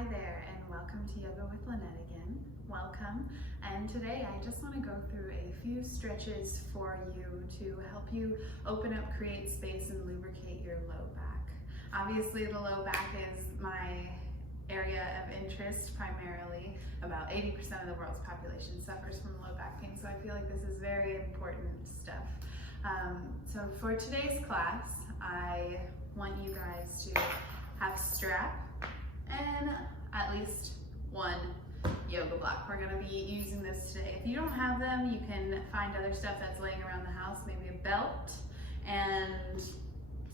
Hi there, and welcome to Yoga with Lynette again. Welcome. And today I just want to go through a few stretches for you to help you open up, create space, and lubricate your low back. Obviously, the low back is my area of interest primarily. About 80% of the world's population suffers from low back pain, so I feel like this is very important stuff. So for today's class, I want you guys to have strap and at least one yoga block. We're going to be using this today. If you don't have them, you can find other stuff that's laying around the house, maybe a belt and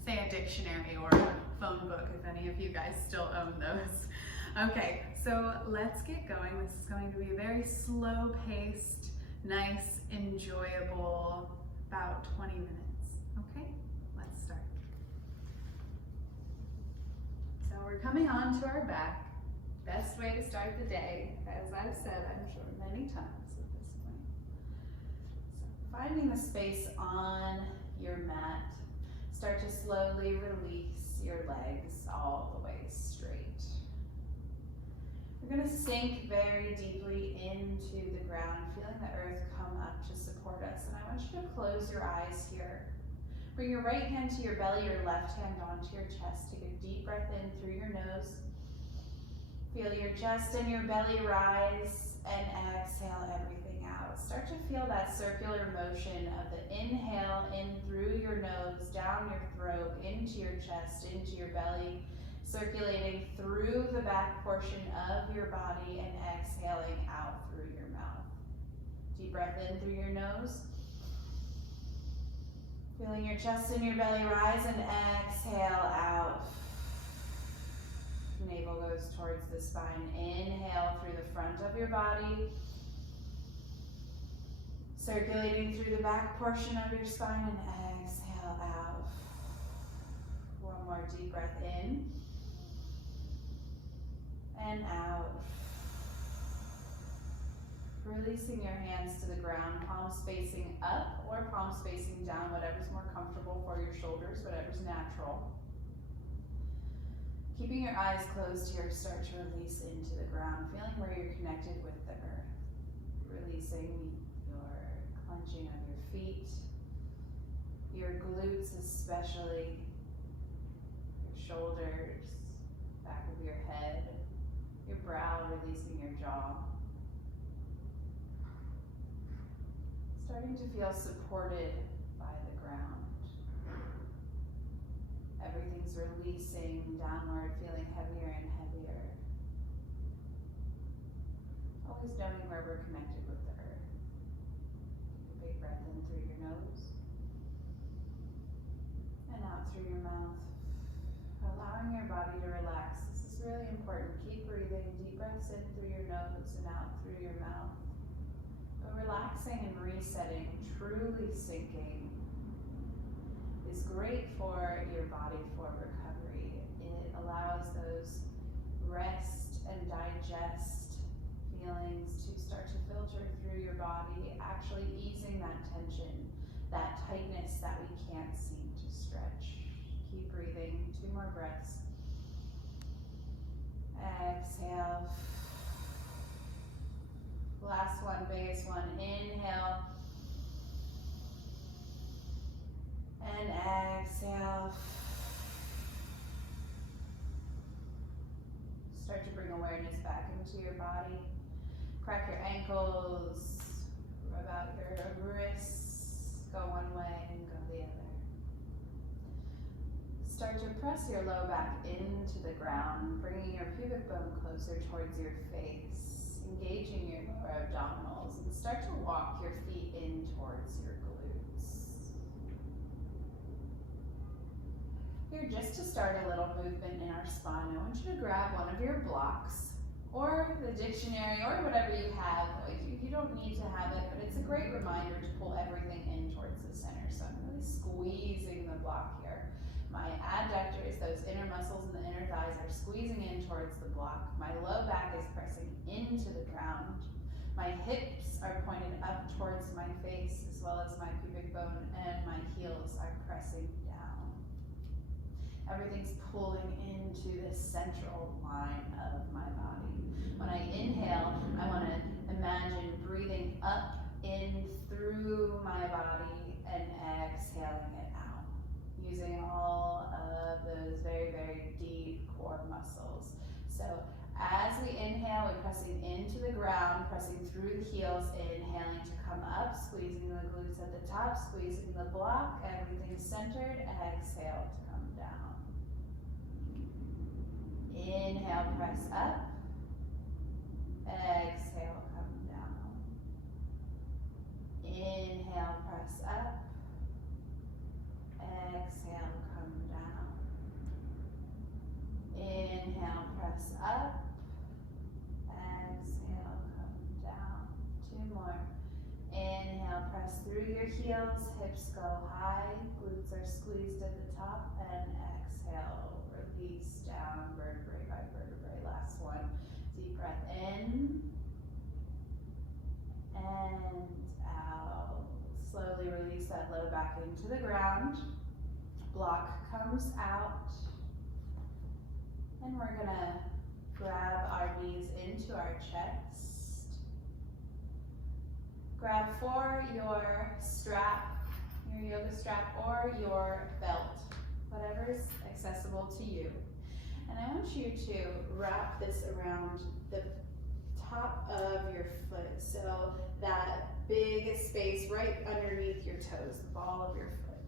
say a dictionary or a phone book if any of you guys still own those. Okay, so let's get going. This is going to be a very slow-paced, nice, enjoyable, about 20 minutes. Okay, let's start. So we're coming on to our back. Best way to start the day, as I've said, I'm sure many times at this point. So finding the space on your mat, start to slowly release your legs all the way straight. We're going to sink very deeply into the ground, feeling the earth come up to support us. And I want you to close your eyes here. Bring your right hand to your belly, your left hand onto your chest. Take a deep breath in through your nose. Feel your chest and your belly rise, and exhale everything out. Start to feel that circular motion of the inhale in through your nose, down your throat, into your chest, into your belly, circulating through the back portion of your body and exhaling out through your mouth. Deep breath in through your nose. Feeling your chest and your belly rise and exhale out. Navel goes towards the spine. Inhale through the front of your body. Circulating through the back portion of your spine and exhale out. One more deep breath in and out. Releasing your hands to the ground, palms facing up or palms facing down, whatever's more comfortable for your shoulders, whatever's natural. Keeping your eyes closed here, start to release into the ground, feeling where you're connected with the earth. Releasing your clenching of your feet, your glutes especially, your shoulders, back of your head, your brow, releasing your jaw. Starting to feel supported by the ground. Everything's releasing downward, feeling heavier and heavier. Always knowing where we're connected with the earth. Take a big breath in through your nose and out through your mouth. Allowing your body to relax. This is really important. Keep breathing. Deep breaths in through your nose and out through your mouth. But relaxing and resetting, truly sinking, is great for your body for recovery. It allows those rest and digest feelings to start to filter through your body, actually easing that tension, that tightness that we can't seem to stretch. Keep breathing, 2 more breaths. Exhale. Last one, biggest one. Inhale. And exhale. Start to bring awareness back into your body. Crack your ankles. Rub out your wrists. Go one way and go the other. Start to press your low back into the ground, bringing your pubic bone closer towards your face, engaging your lower abdominals, and start to walk your feet in towards your glutes. Here, just to start a little movement in our spine, I want you to grab one of your blocks or the dictionary or whatever you have. You don't need to have it, but it's a great reminder to pull everything in towards the center. So I'm really squeezing the block here. My adductors, those inner muscles in the inner thighs, are squeezing in towards the block. My low back is pressing into the ground. My hips are pointed up towards my face as well as my pubic bone, and my heels are pressing down. Everything's pulling into this central line of my body. So as we inhale, we're pressing into the ground, pressing through the heels, inhaling to come up, squeezing the glutes at the top, squeezing the block, everything centered. Exhale to come down. Inhale, press up. Exhale, come down. Inhale, press up. Exhale, come down. Inhale, press up. Exhale, come down. 2 more. Inhale, press through your heels, hips go high, glutes are squeezed at the top, and exhale, release down, vertebrae by vertebrae. Last one. Deep breath in and out. Slowly release that low back into the ground. Block comes out. And we're gonna grab our knees into our chest. Grab for your strap, your yoga strap, or your belt, whatever's accessible to you. And I want you to wrap this around the top of your foot, so that big space right underneath your toes, the ball of your foot.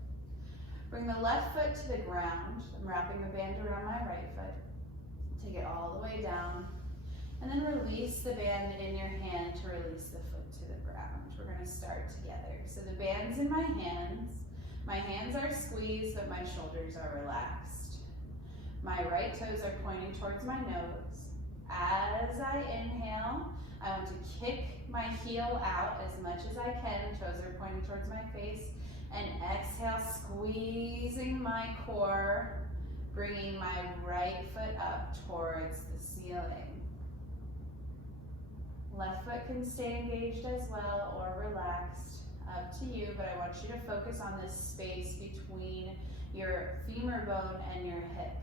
Bring the left foot to the ground. I'm wrapping a band around my right foot. Take it all the way down, and then release the band in your hand to release the foot to the ground. We're going to start together. So the band's in my hands. My hands are squeezed, but my shoulders are relaxed. My right toes are pointing towards my nose. As I inhale, I want to kick my heel out as much as I can. Toes are pointing towards my face. And exhale, squeezing my core, bringing my right foot up towards the ceiling. Left foot can stay engaged as well or relaxed, up to you, but I want you to focus on this space between your femur bone and your hip.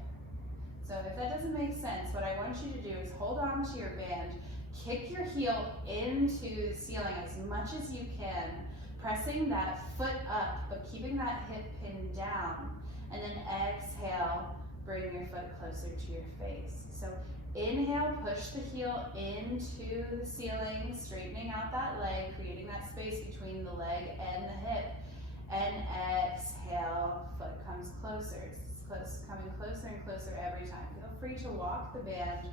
So if that doesn't make sense, what I want you to do is hold on to your band, kick your heel into the ceiling as much as you can, pressing that foot up, but keeping that hip pinned down, and then exhale, bring your foot closer to your face. So inhale, push the heel into the ceiling, straightening out that leg, creating that space between the leg and the hip. And exhale, foot comes closer. It's coming closer and closer every time. Feel free to walk the band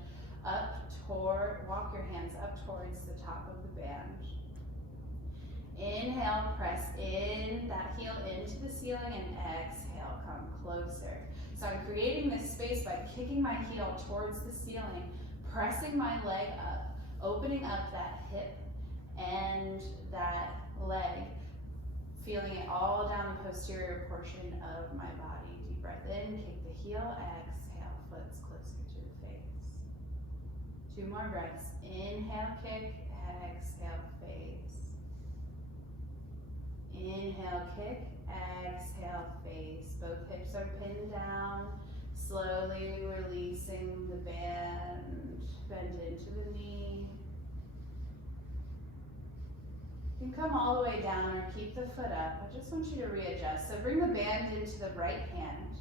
walk your hands up towards the top of the band. Inhale, press in that heel into the ceiling, and exhale, come closer. So I'm creating this space by kicking my heel towards the ceiling, pressing my leg up, opening up that hip and that leg, feeling it all down the posterior portion of my body. Deep breath in, kick the heel, exhale, foot's closer to the face. 2 more breaths. Inhale, kick, exhale, face. Inhale, kick, exhale, face. Both hips are pinned down. Slowly releasing the band. Bend into the knee. You can come all the way down or keep the foot up. I just want you to readjust. So bring the band into the right hand.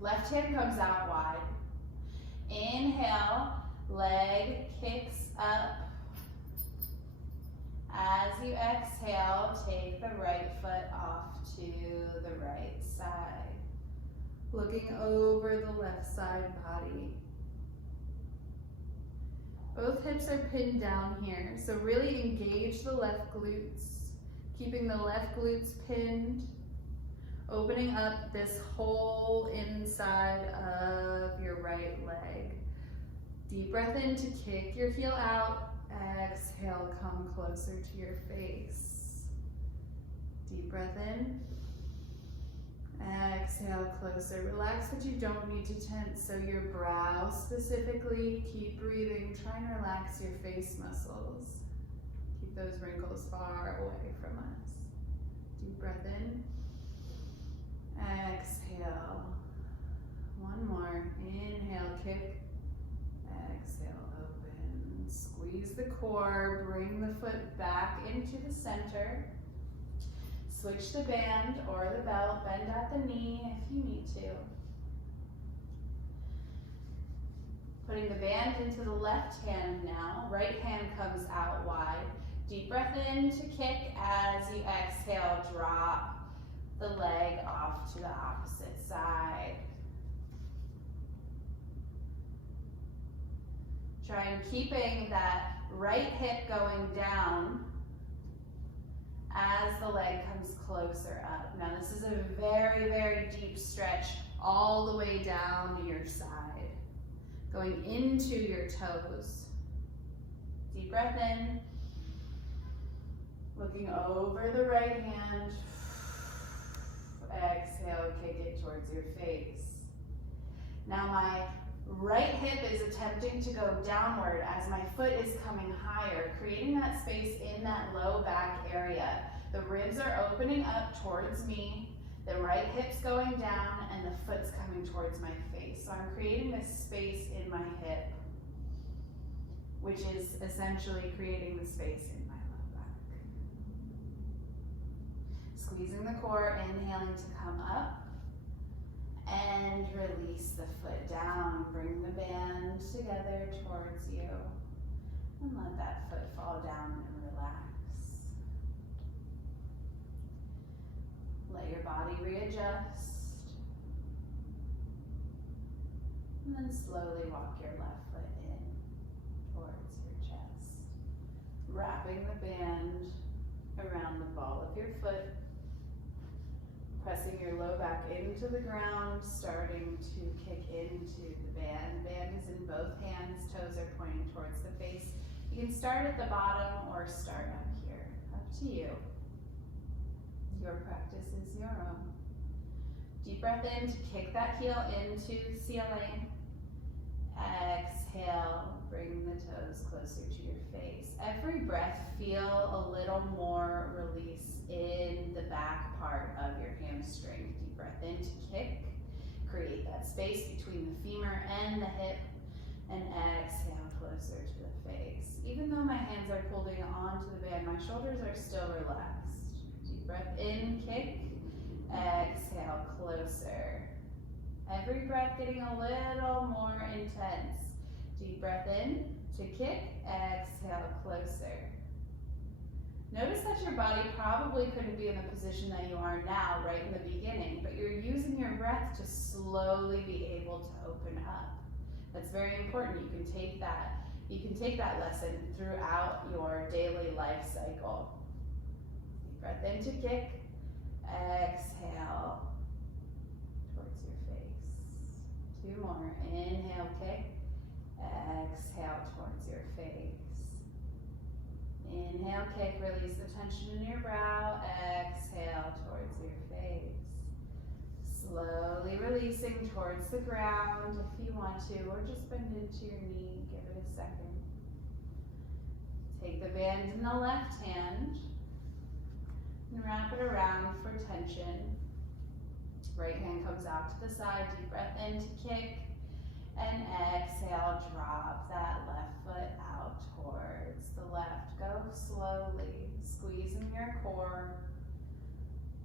Left hand comes out wide. Inhale, leg kicks up. As you exhale, take the right foot off to the right side. Looking over the left side body. Both hips are pinned down here, so really engage the left glutes, keeping the left glutes pinned, opening up this whole inside of your right leg. Deep breath in to kick your heel out. Exhale, come closer to your face. Deep breath in. Exhale, closer. Relax, but you don't need to tense. So your brow specifically, keep breathing. Try and relax your face muscles. Keep those wrinkles far away from us. Deep breath in. Exhale. One more. Inhale, kick. Exhale, open. Squeeze the core. Bring the foot back into the center. Switch the band or the belt, bend at the knee if you need to. Put putting the band into the left hand now. Right hand comes out wide. Deep breath in to kick. As you exhale, drop the leg off to the opposite side. Try and keeping that right hip going down as the leg comes closer up. Now this is a very, very deep stretch all the way down to your side, going into your toes. Deep breath in, looking over the right hand. Exhale, kick it towards your face. Now my right hip is attempting to go downward as my foot is coming higher, creating that space in that low back area. The ribs are opening up towards me, the right hip's going down, and the foot's coming towards my face. So I'm creating this space in my hip, which is essentially creating the space in my low back. Squeezing the core, inhaling to come up. And release the foot down. Bring the band together towards you. And let that foot fall down and relax. Let your body readjust. And then slowly walk your left foot in towards your chest. Wrapping the band around the ball of your foot. Pressing your low back into the ground, starting to kick into the band. Band is in both hands, toes are pointing towards the face. You can start at the bottom or start up here, up to you. Your practice is your own. Deep breath in to kick that heel into the ceiling. Exhale, bring the toes closer to your face. Every breath, feel a little more release in the back part of your hamstring. Deep breath in to kick. Create that space between the femur and the hip. And exhale closer to the face. Even though my hands are pulling onto the band, my shoulders are still relaxed. Deep breath in, kick. Exhale, closer. Every breath getting a little more intense. Deep breath in to kick. Exhale, closer. Notice that your body probably couldn't be in the position that you are now right in the beginning, but you're using your breath to slowly be able to open up. That's very important. You can take that lesson throughout your daily life cycle. Deep breath in to kick. Exhale towards your face. 2 more. Inhale, kick. Exhale towards your face. Inhale, kick, release the tension in your brow. Exhale towards your face. Slowly releasing towards the ground if you want to, or just bend into your knee. Give it a second. Take the band in the left hand and wrap it around for tension. Right hand comes out to the side. Deep breath in to kick. And exhale, drop that left foot out towards the left. Go slowly, squeezing your core.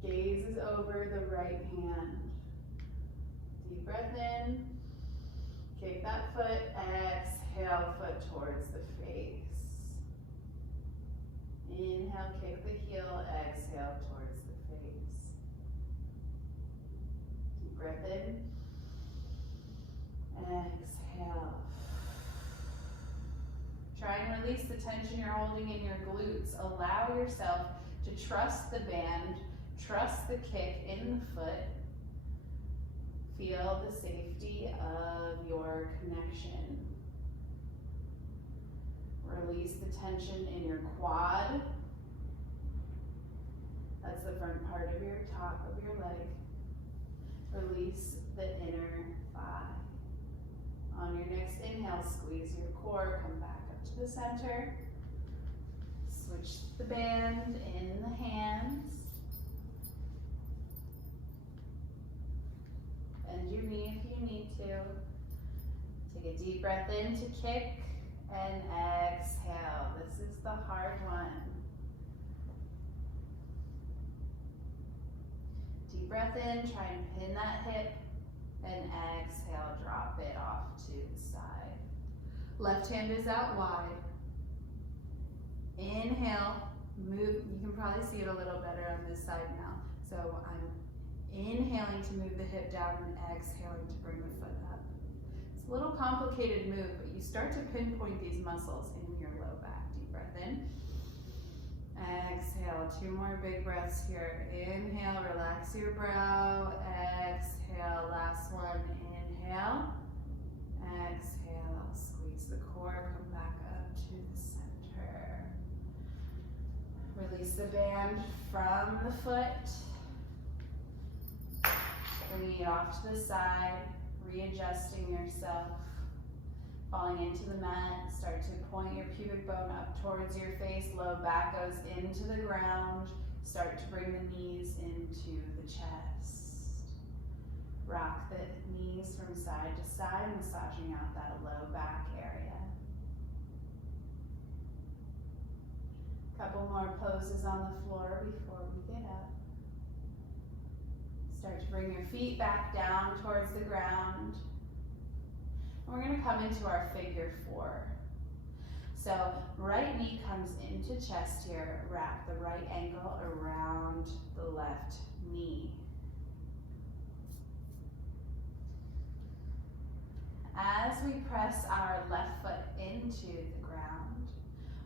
Gaze is over the right hand. Deep breath in. Kick that foot. Exhale, foot towards the face. Inhale, kick the heel. Exhale towards the face. Deep breath in. Exhale. Try and release the tension you're holding in your glutes. Allow yourself to trust the band, trust the kick in the foot. Feel the safety of your connection. Release the tension in your quad. That's the front part of your top of your leg. Release the inner thigh. On your next inhale, squeeze your core, come back up to the center. Switch the band in the hands. Bend your knee if you need to. Take a deep breath in to kick and exhale. This is the hard one. Deep breath in, try and pin that hip. And exhale, drop it off to the side. Left hand is out wide. Inhale, move. You can probably see it a little better on this side now. So I'm inhaling to move the hip down and exhaling to bring the foot up. It's a little complicated move, but you start to pinpoint these muscles in your low back. Deep breath in. Exhale, 2 more big breaths here. Inhale, relax your brow. Exhale, last one. Inhale. Exhale, squeeze the core, come back up to the center. Release the band from the foot. Bringing it off to the side, readjusting yourself. Falling into the mat, start to point your pubic bone up towards your face. Low back goes into the ground. Start to bring the knees into the chest. Rock the knees from side to side, massaging out that low back area. Couple more poses on the floor before we get up. Start to bring your feet back down towards the ground. And we're going to come into our figure 4. So right knee comes into chest here. Wrap the right ankle around the left knee. As we press our left foot into the ground,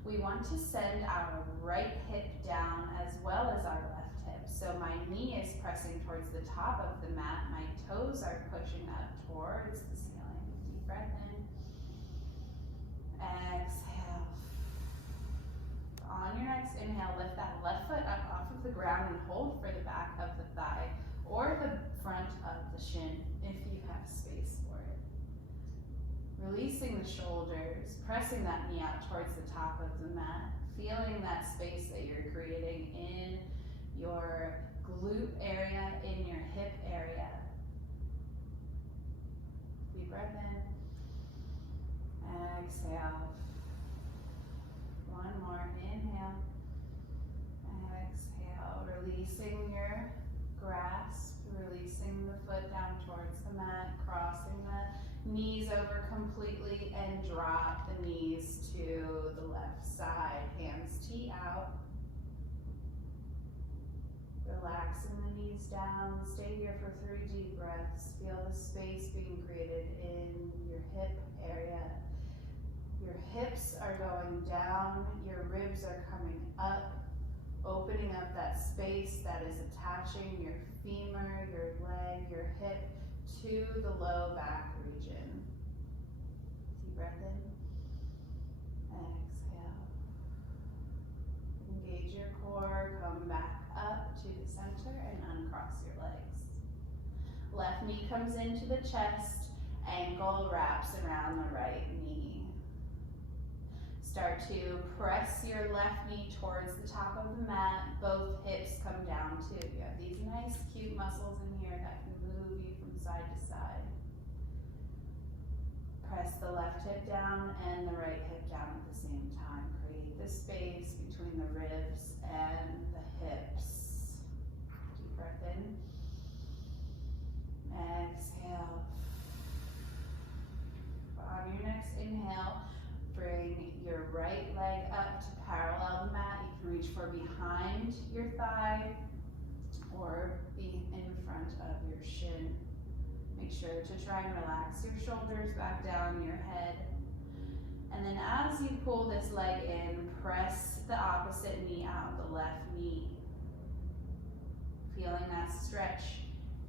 we want to send our right hip down as well as our left hip. So my knee is pressing towards the top of the mat. My toes are pushing up towards the ceiling. Deep breath in. Exhale. On your next inhale, lift that left foot up off of the ground and hold for the back of the thigh or the front of the shin if you have space for it. Releasing the shoulders, pressing that knee out towards the top of the mat, feeling that space that you're creating in your glute area, in your hip area. Deep breath in. Exhale. One more. Inhale. Exhale. Releasing your grasp, releasing the foot down towards the mat, crossing the knees over completely, and drop the knees to the left side. Hands tee out. Relaxing the knees down. Stay here for 3 deep breaths. Feel the space being created in your hip area. Your hips are going down. Your ribs are coming up, opening up that space that is attaching your femur, your leg, your hip to the low back region. Deep breath in. Exhale. Engage your core. Come back up to the center and uncross your legs. Left knee comes into the chest. Ankle wraps around the right knee. Start to press your left knee towards the top of the mat. Both hips come down too. You have these nice cute muscles in here that can move you from side to side. Press the left hip down and the right hip down at the same time. Create the space between the ribs and the hips. Deep breath in. Exhale. On your next inhale, bring your right leg up to parallel the mat. You can reach for behind your thigh or be in front of your shin. Make sure to try and relax your shoulders back down your head. And then as you pull this leg in, press the opposite knee out, the left knee. Feeling that stretch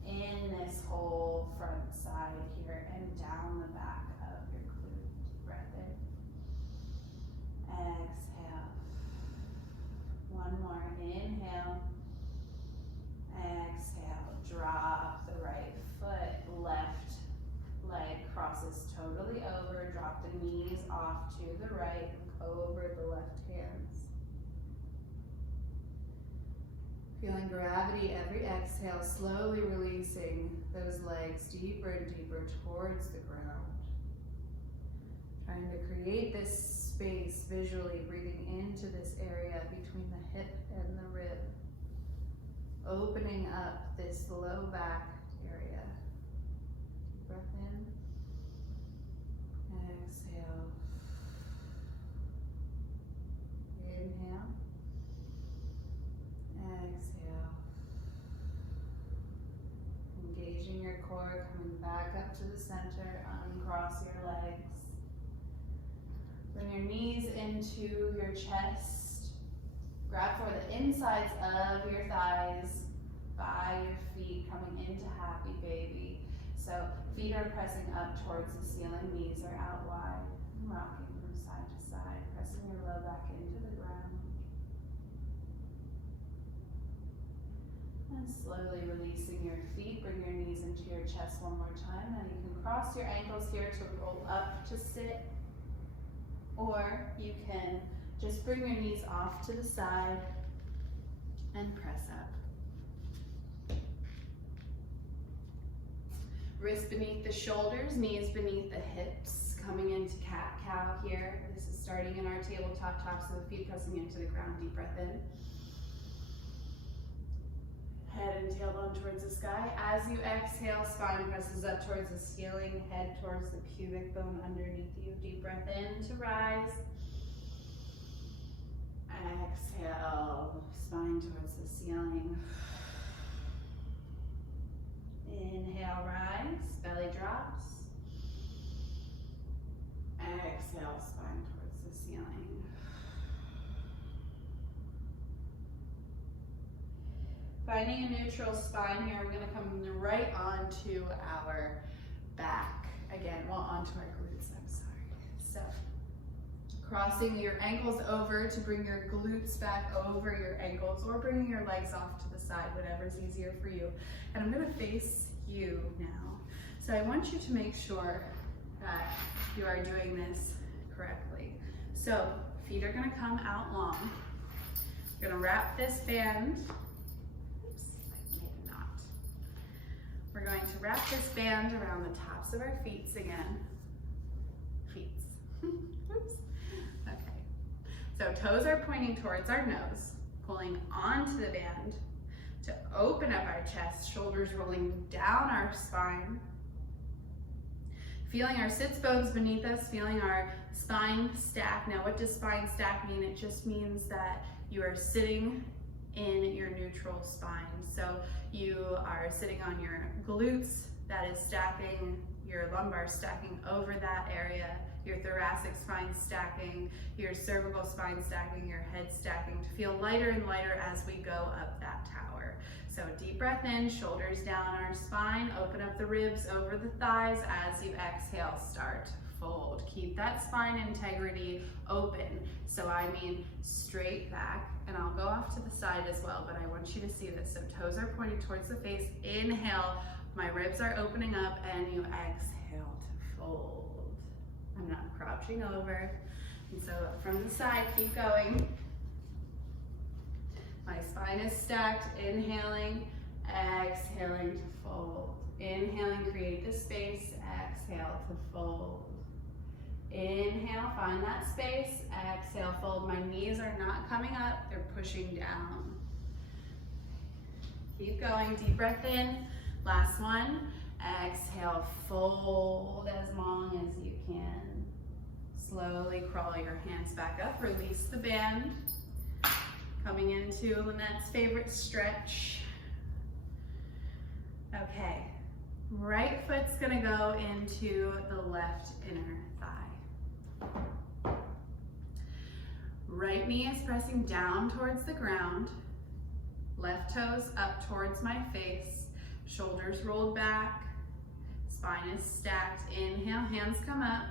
in this whole front side here and down the back of your glute. Deep breath in. Exhale. One more. Inhale. Exhale. Drop the right foot. Left leg crosses totally over. Drop the knees off to the right. Over the left hands. Feeling gravity every exhale. Slowly releasing those legs deeper and deeper towards the ground. Trying to create this space visually, breathing into this area between the hip and the rib. Opening up this low back area. Deep breath in. Exhale. across your legs. Bring your knees into your chest. Grab for the insides of your thighs by your feet, coming into happy baby. So feet are pressing up towards the ceiling, knees are out wide, rocking from side to side, pressing your low back into the ground. And slowly releasing your feet, bring your knees into your chest one more time. Now you can cross your ankles here to roll up to sit, or you can just bring your knees off to the side and press up. Wrists beneath the shoulders, knees beneath the hips, coming into cat-cow here. This is starting in our tabletop top, so the feet pressing into the ground. Deep breath in. Head and tailbone towards the sky. As you exhale, spine presses up towards the ceiling, head towards the pubic bone underneath you. Deep breath in to rise. Exhale, spine towards the ceiling. Inhale, rise, belly drops. Exhale, spine towards the ceiling. Finding a neutral spine here, we're going to come right onto our back. Again, well, onto our glutes, I'm sorry. So, crossing your ankles over to bring your glutes back over your ankles, or bringing your legs off to the side, whatever's easier for you. And I'm going to face you now. So I want you to make sure that you are doing this correctly. So feet are going to come out long. We're going to wrap this band. Oops, I made a knot. We're going to wrap this band around the tops of our feet again. Feet. Oops. Okay. So toes are pointing towards our nose, pulling onto the band to open up our chest, shoulders rolling down our spine. Feeling our sits bones beneath us, feeling our spine stack. Now, what does spine stack mean? It just means that you are sitting in your neutral spine. So you are sitting on your glutes, that is stacking, your lumbar stacking over that area, your thoracic spine stacking, your cervical spine stacking, your head stacking, to feel lighter and lighter as we go up that tower. So deep breath in, shoulders down our spine, open up the ribs over the thighs. As you exhale, start to fold. Keep that spine integrity open. So I mean straight back, and I'll go off to the side as well, but I want you to see this. So toes are pointing towards the face. Inhale, my ribs are opening up, and you exhale to fold. I'm not crouching over. And so from the side, keep going. My spine is stacked, inhaling, exhaling to fold. Inhaling, create the space, exhale to fold. Inhale, find that space, exhale, fold. My knees are not coming up, they're pushing down. Keep going, deep breath in. Last one, exhale, fold as long as you can. Slowly crawl your hands back up, release the band. Coming into Lynette's favorite stretch. Okay, right foot's gonna go into the left inner thigh. Right knee is pressing down towards the ground. Left toes up towards my face. Shoulders rolled back. Spine is stacked. Inhale, hands come up.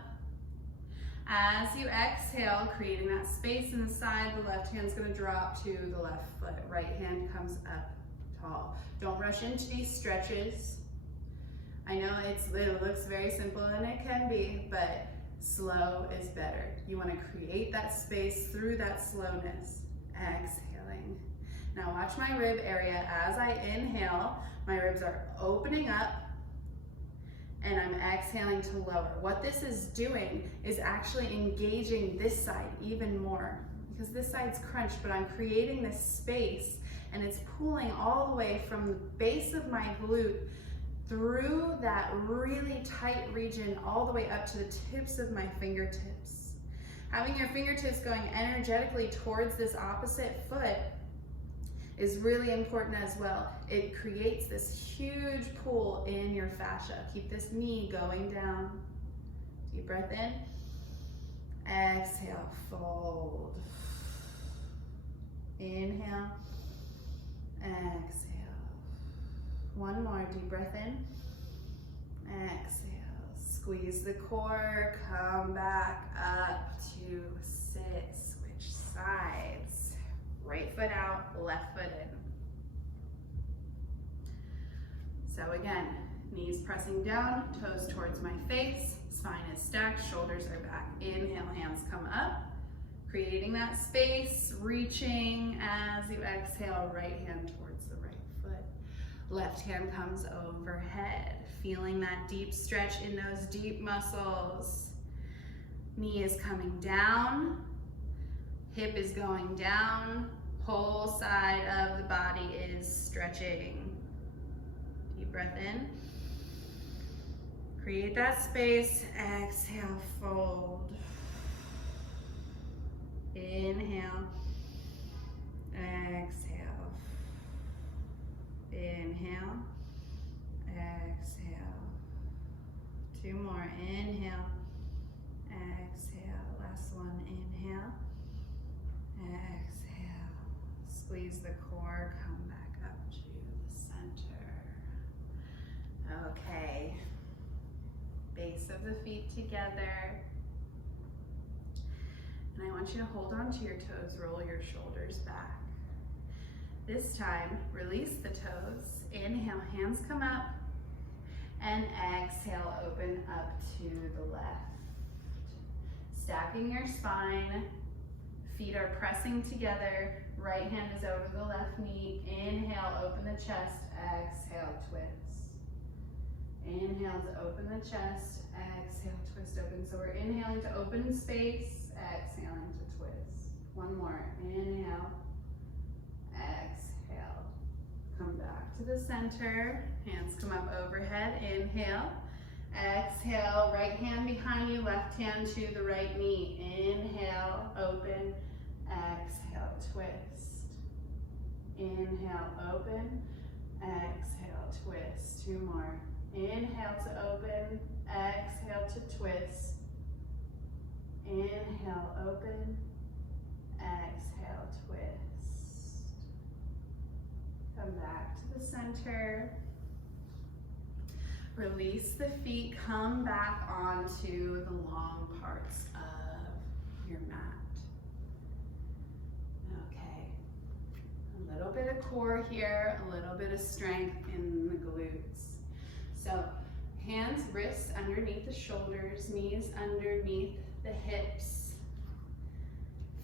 As you exhale, creating that space in the side, the left hand's gonna drop to the left foot. Right hand comes up tall. Don't rush into these stretches. I know it looks very simple, and it can be, but slow is better. You wanna create that space through that slowness. Exhaling. Now watch my rib area. As I inhale, my ribs are opening up, and I'm exhaling to lower. What this is doing is actually engaging this side even more, because this side's crunched, but I'm creating this space, and it's pulling all the way from the base of my glute through that really tight region all the way up to the tips of my fingertips. Having your fingertips going energetically towards this opposite foot is really important as well. It creates this huge pull in your fascia. Keep this knee going down. Deep breath in. Exhale, fold. Inhale. Exhale. One more, deep breath in. Exhale. Squeeze the core, come back up to sit. Switch sides. Right foot out, left foot in. So again, knees pressing down, toes towards my face, spine is stacked, shoulders are back. Inhale, hands come up, creating that space, reaching as you exhale, right hand towards the right foot. Left hand comes overhead, feeling that deep stretch in those deep muscles. Knee is coming down, hip is going down, whole side of the body is stretching. Deep breath in. Create that space. Exhale, fold. Inhale. Exhale. Inhale. Exhale. Two more. Inhale. Exhale. Last one. Inhale. Exhale. Squeeze the core. Come back up to the center. Okay. Base of the feet together. And I want you to hold on to your toes, roll your shoulders back. This time, release the toes. Inhale, hands come up. And exhale, open up to the left. Stacking your spine. Feet are pressing together. Right hand is over the left knee. Inhale, open the chest. Exhale, twist. Inhale to open the chest. Exhale, twist open. So we're inhaling to open space. Exhaling to twist. One more. Inhale. Exhale. Come back to the center. Hands come up overhead. Inhale. Exhale. Right hand behind you. Left hand to the right knee. Inhale. Open. Exhale. Twist. Inhale. Open. Exhale. Twist. Two more. Inhale to open. Exhale to twist. Inhale. Open. Exhale. Twist. Come back to the center. Release the feet, come back onto the long parts of your mat. Okay, a little bit of core here, a little bit of strength in the glutes. So hands, wrists underneath the shoulders, knees underneath the hips,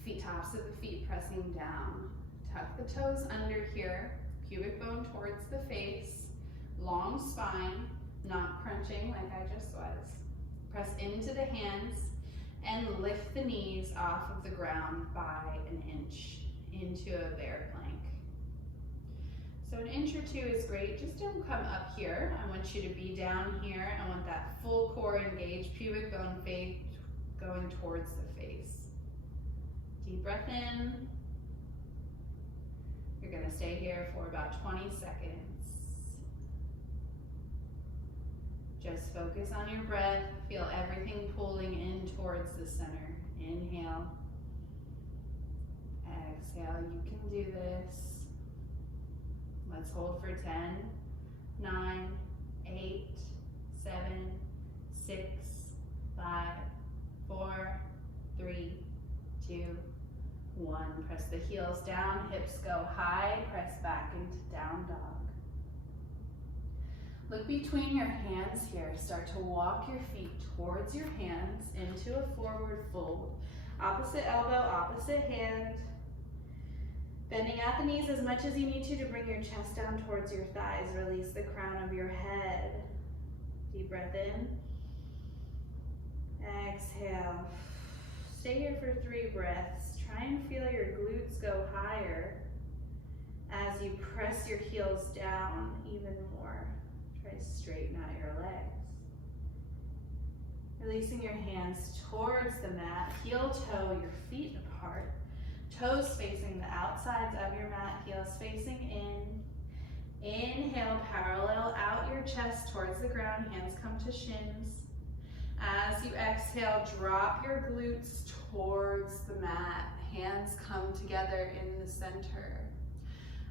feet, tops of the feet pressing down. Tuck the toes under here, pubic bone towards the face, long spine, not crunching like I just was. Press into the hands and lift the knees off of the ground by an inch into a bear plank. So an inch or two is great. Just don't come up here. I want you to be down here. I want that full core engaged, pubic bone face going towards the face. Deep breath in. You're gonna stay here for about 20 seconds. Just focus on your breath. Feel everything pulling in towards the center. Inhale. Exhale. You can do this. Let's hold for 10, 9, 8, 7, 6, 5, 4, 3, 2, 1. Press the heels down, hips go high, press back into down dog. Look between your hands here. Start to walk your feet towards your hands into a forward fold. Opposite elbow, opposite hand. Bending at the knees as much as you need to bring your chest down towards your thighs. Release the crown of your head. Deep breath in. Exhale. Stay here for 3 breaths. Try and feel your glutes go higher as you press your heels down even more. Try to straighten out your legs. Releasing your hands towards the mat, heel toe your feet apart, toes facing the outsides of your mat, heels facing in. Inhale, parallel out your chest towards the ground, hands come to shins. As you exhale, drop your glutes towards the mat. Hands come together in the center.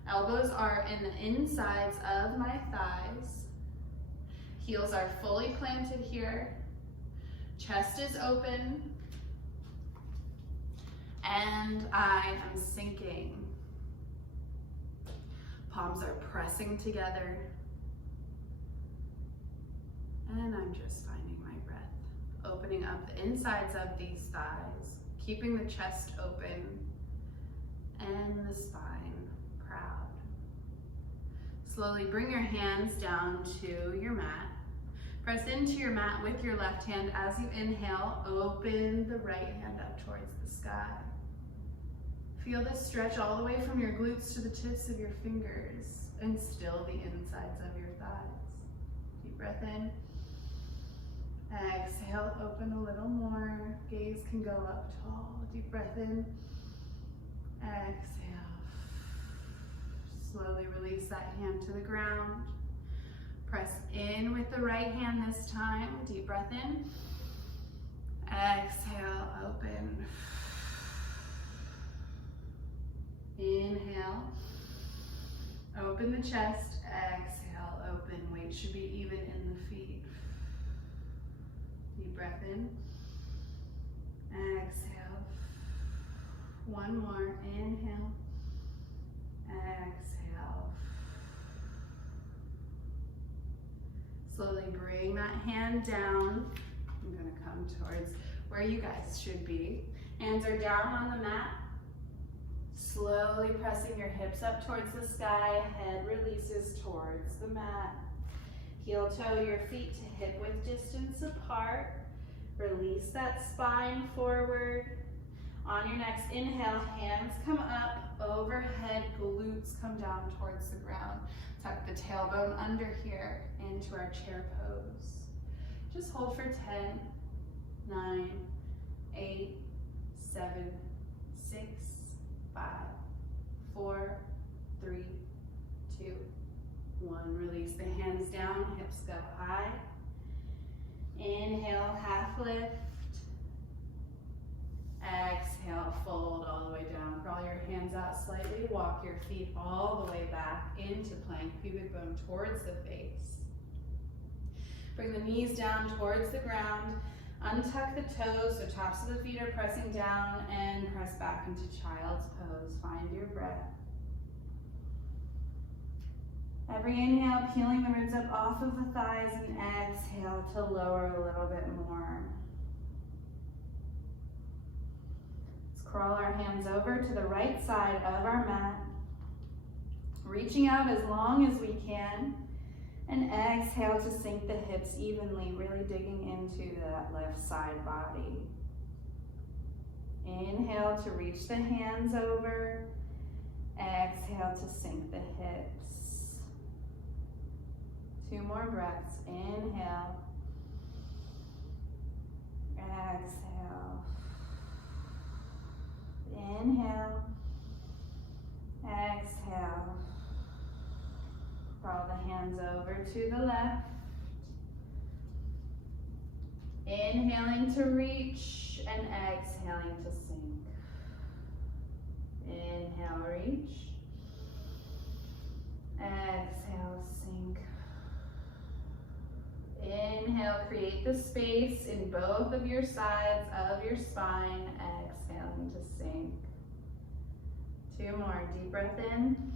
Elbows are in the insides of my thighs. Heels are fully planted here. Chest is open. And I am sinking. Palms are pressing together. And I'm just finding my breath. Opening up the insides of these thighs, keeping the chest open and the spine proud. Slowly bring your hands down to your mat. Press into your mat with your left hand. As you inhale, open the right hand up towards the sky. Feel this stretch all the way from your glutes to the tips of your fingers and still the insides of your thighs. Deep breath in. Exhale, open a little more. Gaze can go up tall. Deep breath in. Exhale. Slowly release that hand to the ground. Press in with the right hand this time. Deep breath in. Exhale, open. Inhale. Open the chest. Exhale, open. Weight should be even in the feet. Deep breath in. Exhale. One more. Inhale. Exhale. Slowly bring that hand down. I'm going to come towards where you guys should be. Hands are down on the mat. Slowly pressing your hips up towards the sky. Head releases towards the mat. Heel toe your feet to hip width distance apart. Release that spine forward. On your next inhale, hands come up, overhead, glutes come down towards the ground. Tuck the tailbone under here into our chair pose. Just hold for 10, 9, 8, 7, 6, 5, 4, 3, 2, 1. Release the hands down, hips go high. Inhale, half lift. Exhale, fold all the way down. Crawl your hands out slightly. Walk your feet all the way back into plank, pubic bone towards the face. Bring the knees down towards the ground. Untuck the toes so tops of the feet are pressing down and press back into child's pose. Find your breath. Every inhale, peeling the ribs up off of the thighs, and exhale to lower a little bit more. Let's crawl our hands over to the right side of our mat, reaching out as long as we can, and exhale to sink the hips evenly, really digging into that left side body. Inhale to reach the hands over, exhale to sink the hips. 2 more breaths. Inhale. Exhale. Inhale. Exhale. Crawl the hands over to the left. Inhaling to reach and exhaling to sink. Inhale, reach. Exhale, sink. Inhale, create the space in both of your sides of your spine. Exhaling to sink. 2 more. Deep breath in.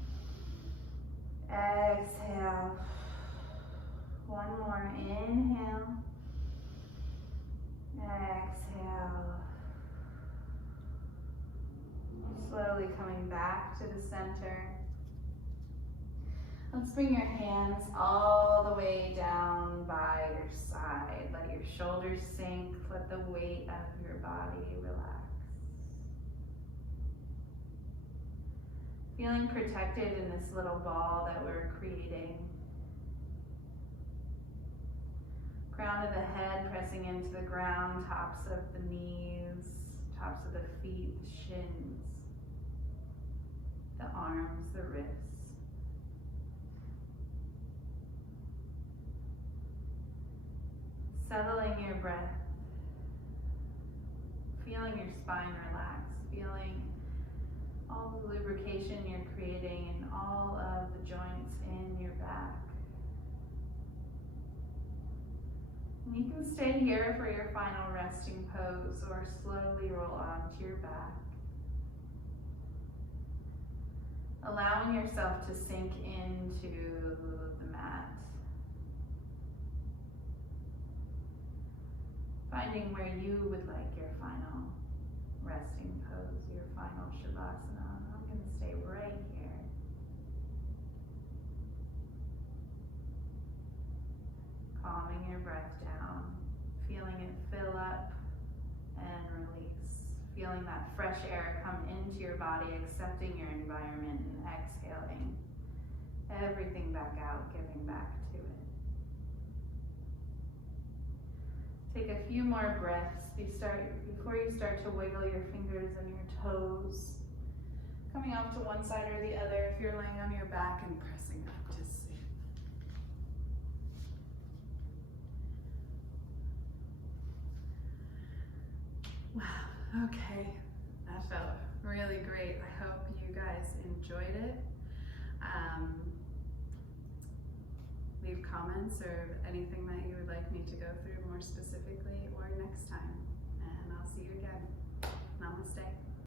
Exhale. 1 more. Inhale. Exhale. Slowly coming back to the center. Let's bring your hands all the way down by your side. Let your shoulders sink. Let the weight of your body relax. Feeling protected in this little ball that we're creating. Crown of the head pressing into the ground, tops of the knees, tops of the feet, the shins, the arms, the wrists. Settling your breath. feeling your spine relax, feeling all the lubrication you're creating in all of the joints in your back. And you can stay here for your final resting pose or slowly roll onto your back. Allowing yourself to sink into the mat. Finding where you would like your final resting pose, your final shavasana. I'm going to stay right here. Calming your breath down, feeling it fill up and release. Feeling that fresh air come into your body, accepting your environment and exhaling everything back out, giving back to it. Take a few more breaths before you start to wiggle your fingers and your toes. Coming off to one side or the other if you're laying on your back and pressing up to sleep. Wow, okay, that felt really great. I hope you guys enjoyed it. Leave comments or anything that you would like me to go through more specifically or next time, and I'll see you again.